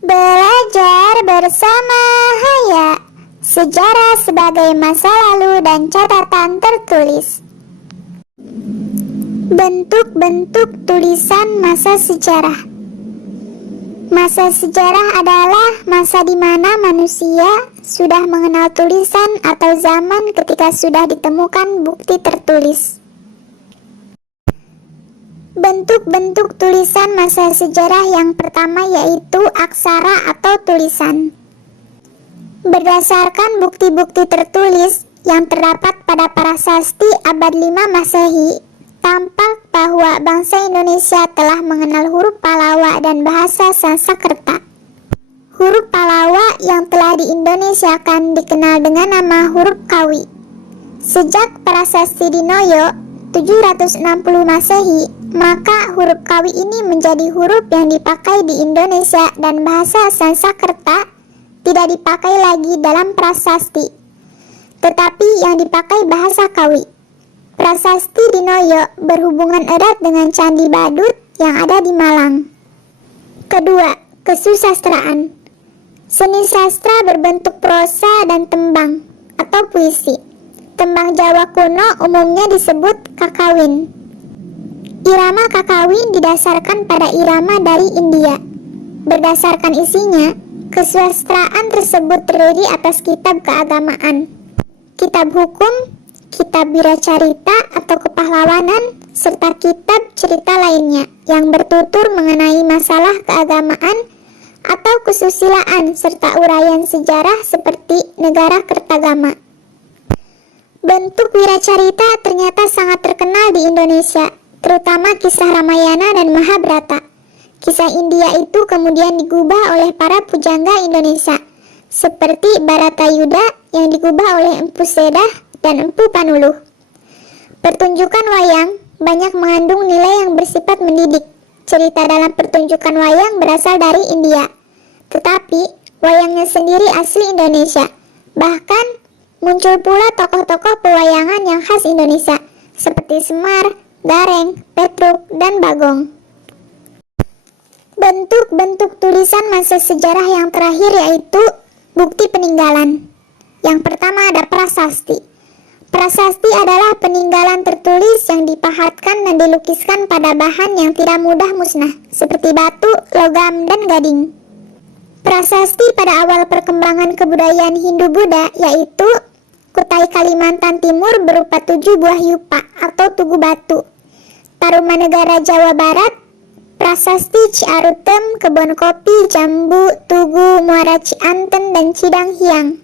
Belajar bersama Haya. Sejarah sebagai masa lalu dan catatan tertulis. Bentuk-bentuk tulisan masa sejarah. Masa sejarah adalah masa di mana manusia sudah mengenal tulisan atau zaman ketika sudah ditemukan bukti tertulis. Bentuk-bentuk tulisan masa sejarah yang pertama yaitu aksara atau tulisan. Berdasarkan bukti-bukti tertulis yang terdapat pada prasasti abad 5 Masehi, tampak bahwa bangsa Indonesia telah mengenal huruf Pallawa dan bahasa Sanskerta. Huruf Pallawa yang telah diindonesiakan dikenal dengan nama huruf Kawi. Sejak prasasti Dinoyo 760 Masehi, maka huruf Kawi ini menjadi huruf yang dipakai di Indonesia dan bahasa Sanskerta tidak dipakai lagi dalam prasasti, tetapi yang dipakai bahasa Kawi. Prasasti Dinoyo berhubungan erat dengan Candi Badut yang ada di Malang. Kedua, kesusastraan. Seni sastra berbentuk prosa dan tembang atau puisi. Tembang Jawa kuno umumnya disebut kakawin. Irama kakawin didasarkan pada irama dari India. Berdasarkan isinya, kesusastraan tersebut terdiri atas kitab keagamaan, kitab hukum, kitab wiracarita atau kepahlawanan, serta kitab cerita lainnya yang bertutur mengenai masalah keagamaan atau kesusilaan serta uraian sejarah seperti Negara Kertagama. Bentuk wiracarita ternyata sangat terkenal di Indonesia, terutama kisah Ramayana dan Mahabharata. Kisah India itu kemudian digubah oleh para pujangga Indonesia, seperti Baratayuda yang digubah oleh Empu Sedah dan Empu Panuluh. Pertunjukan wayang banyak mengandung nilai yang bersifat mendidik. Cerita dalam pertunjukan wayang berasal dari India, tetapi wayangnya sendiri asli Indonesia. Bahkan muncul pula tokoh-tokoh pewayangan yang khas Indonesia, seperti Semar, Gareng, Petruk, dan Bagong. Bentuk-bentuk tulisan masa sejarah yang terakhir yaitu bukti peninggalan. Yang pertama ada prasasti. Prasasti adalah peninggalan tertulis yang dipahatkan dan dilukiskan pada bahan yang tidak mudah musnah, seperti batu, logam, dan gading. Prasasti pada awal perkembangan kebudayaan Hindu-Buddha yaitu Kutai Kalimantan Timur berupa 7 buah yupa atau tugu batu. Tarumanegara Jawa Barat, Prasasti Ciarutem, Kebon Kopi, Jambu, Tugu, Muara Cianten, dan Cidang Hiang.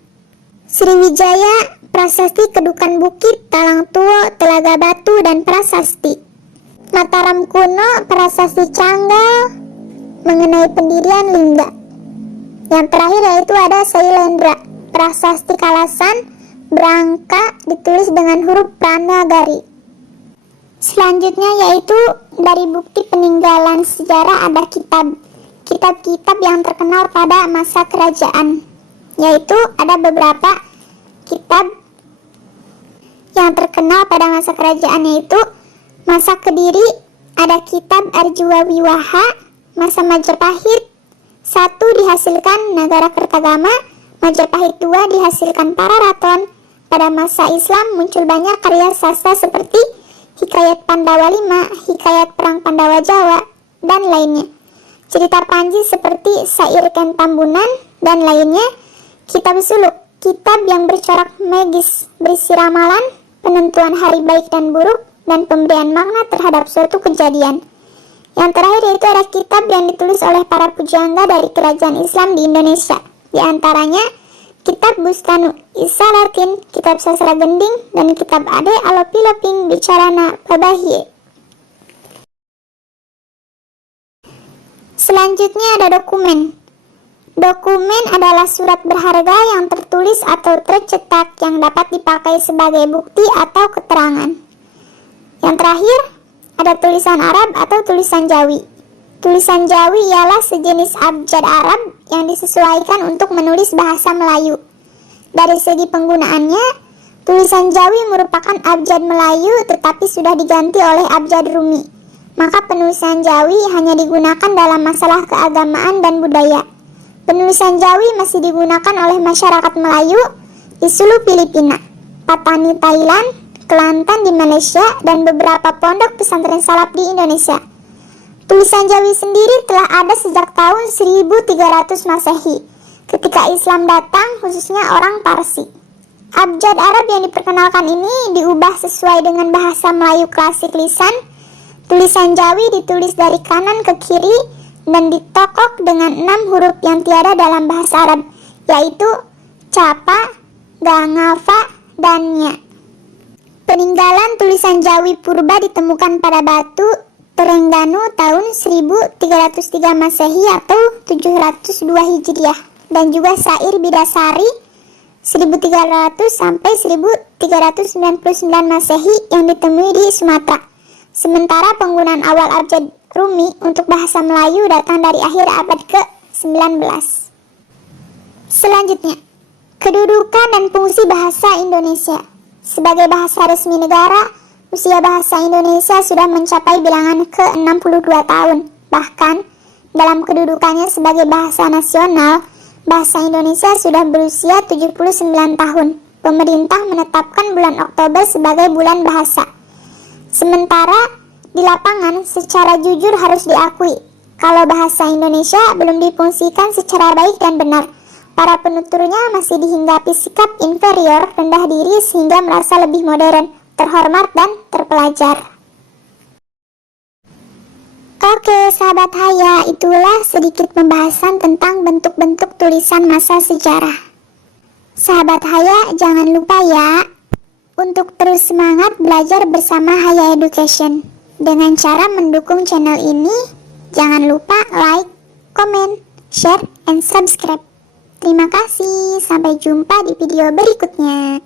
Sriwijaya, Prasasti Kedukan Bukit, Talang Tuo, Telaga Batu, dan Prasasti. Mataram kuno, Prasasti Canggal mengenai pendirian Lingga. Yang terakhir yaitu ada Sailendra, Prasasti Kalasan, Brangka ditulis dengan huruf Pranagari. Selanjutnya yaitu dari bukti peninggalan sejarah ada kitab-kitab yang terkenal pada masa kerajaan, yaitu ada beberapa kitab yang terkenal pada masa kerajaan yaitu masa Kediri ada kitab Arjuna Wiwaha, masa Majapahit 1 dihasilkan Nagara Kertagama, Majapahit 2 dihasilkan Pararaton. Pada masa Islam muncul banyak karya sastra seperti Hikayat Pandawa 5, Hikayat Perang Pandawa Jawa, dan lainnya. Cerita Panji seperti Sair Ken Tambunan dan lainnya. Kitab Suluk, kitab yang bercorak magis, berisi ramalan, penentuan hari baik dan buruk, dan pemberian makna terhadap suatu kejadian. Yang terakhir yaitu ada kitab yang ditulis oleh para pujangga dari kerajaan Islam di Indonesia. Di antaranya Kitab Bustanu Isalatin, Kitab Sastra Gending, dan Kitab Ade Alopiloping Bicarana Babahie. Selanjutnya ada dokumen. Dokumen adalah surat berharga yang tertulis atau tercetak yang dapat dipakai sebagai bukti atau keterangan. Yang terakhir ada tulisan Arab atau tulisan Jawi. Tulisan Jawi ialah sejenis abjad Arab yang disesuaikan untuk menulis bahasa Melayu. Dari segi penggunaannya, tulisan Jawi merupakan abjad Melayu tetapi sudah diganti oleh abjad Rumi. Maka penulisan Jawi hanya digunakan dalam masalah keagamaan dan budaya. Penulisan Jawi masih digunakan oleh masyarakat Melayu di Sulu Filipina, Patani Thailand, Kelantan di Malaysia, dan beberapa pondok pesantren salaf di Indonesia. Tulisan Jawi sendiri telah ada sejak tahun 1300 Masehi, ketika Islam datang, khususnya orang Parsi. Abjad Arab yang diperkenalkan ini diubah sesuai dengan bahasa Melayu klasik lisan. Tulisan Jawi ditulis dari kanan ke kiri dan ditokok dengan 6 huruf yang tiada dalam bahasa Arab, yaitu Capa, Ganga, Fa, dan Nya. Peninggalan tulisan Jawi purba ditemukan pada batu Terengganu tahun 1303 Masehi atau 702 Hijriah, dan juga Syair Bidasari 1300 sampai 1399 Masehi yang ditemui di Sumatera. Sementara penggunaan awal abjad Rumi untuk bahasa Melayu datang dari akhir abad ke-19. Selanjutnya, kedudukan dan fungsi bahasa Indonesia. Sebagai bahasa resmi negara, usia bahasa Indonesia sudah mencapai bilangan ke-62 tahun. Bahkan, dalam kedudukannya sebagai bahasa nasional, bahasa Indonesia sudah berusia 79 tahun. Pemerintah menetapkan bulan Oktober sebagai bulan bahasa. Sementara, di lapangan secara jujur harus diakui, kalau bahasa Indonesia belum difungsikan secara baik dan benar. Para penuturnya masih dihinggapi sikap inferior, rendah diri sehingga merasa lebih modern, terhormat, dan terpelajar. Oke sahabat Haya, itulah sedikit pembahasan tentang bentuk-bentuk tulisan masa sejarah. Sahabat Haya, jangan lupa ya untuk terus semangat belajar bersama Haya Education. Dengan cara mendukung channel ini, jangan lupa like, comment, share, and subscribe. Terima kasih, sampai jumpa di video berikutnya.